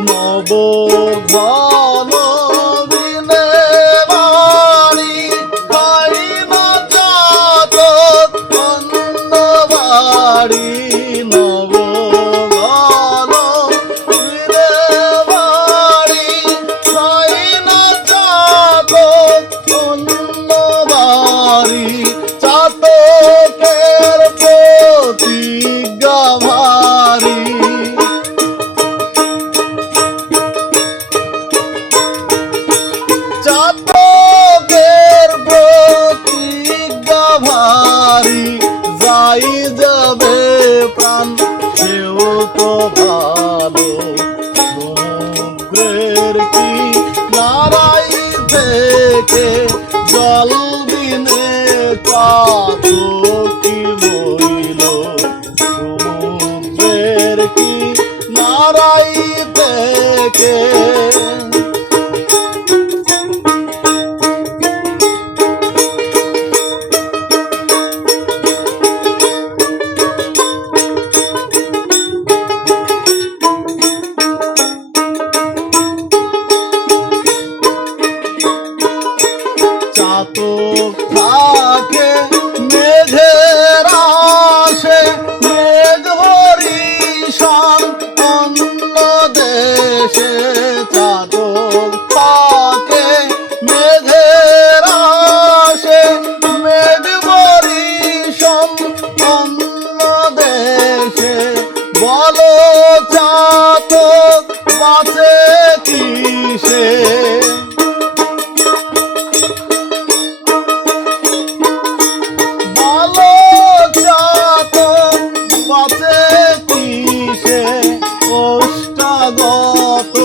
নব ঘন দিনে বাড়ি খাই না যত অন্য বাড়ি নব ঘন দিনে বাড়ি খাই না যত অন্য বাড়ি চাতকের প্রতিজ্ঞা ভারী চাতকের প্রতিজ্ঞা ভারী যাই যাবে প্রাণ সেও তো ভালো সমুদ্রের কি নারাই থেকে জল দিনে চাতকি বইল সমুদ্রের কি নারাই থেকে চাতক থাকে মেঘের আসে মেঘ বরিশান অন্য দেশে চাতক থাকে মেঘের আসে মেঘ বরিশান অন্য দেশে বলো চাতক বাঁচে কিসে অষ্টাগত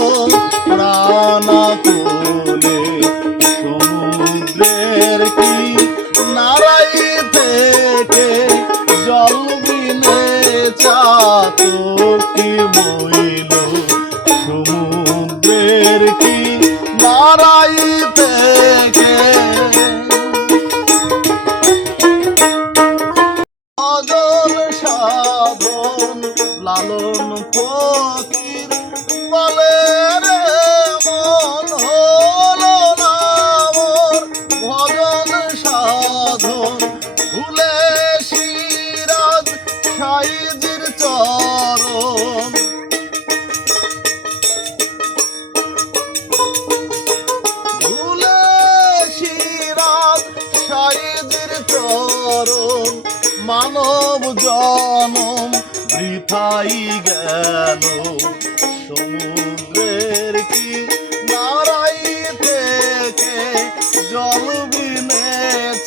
প্রাণাকুলে সমুদ্রের কি নারাই থেকে জল বিনে চাতকি বইল সমুদ্রের কি নারাই থেকে ভজন সাধন লালন ফকির বলে রে মন হলো না মোর ভজন সাধন ভুলে সিরাজ সাইজির চরণ ভুলে সিরাজ সাইজির চরণ মানব জনম বৃথাই গেল সমুদ্রের কি নারাই থেকে জল বিনে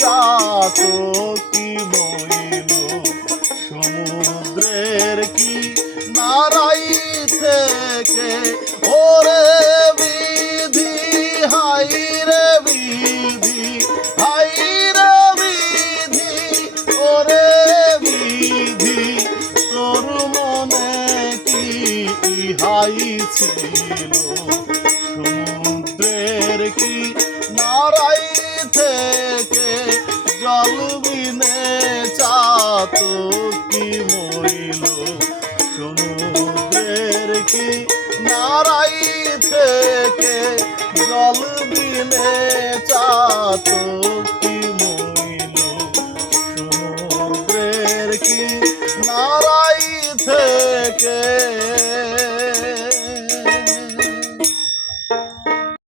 চাতকি বইল সমুদ্রের কি নারাই থেকে ওরে বিধি হাই রে বিধি হাই রে বিধি ওরে বিধি তোর মনে কি ইহাই ছিল সমুদ্রের কি নারাই থেকে জল বিনে চাতক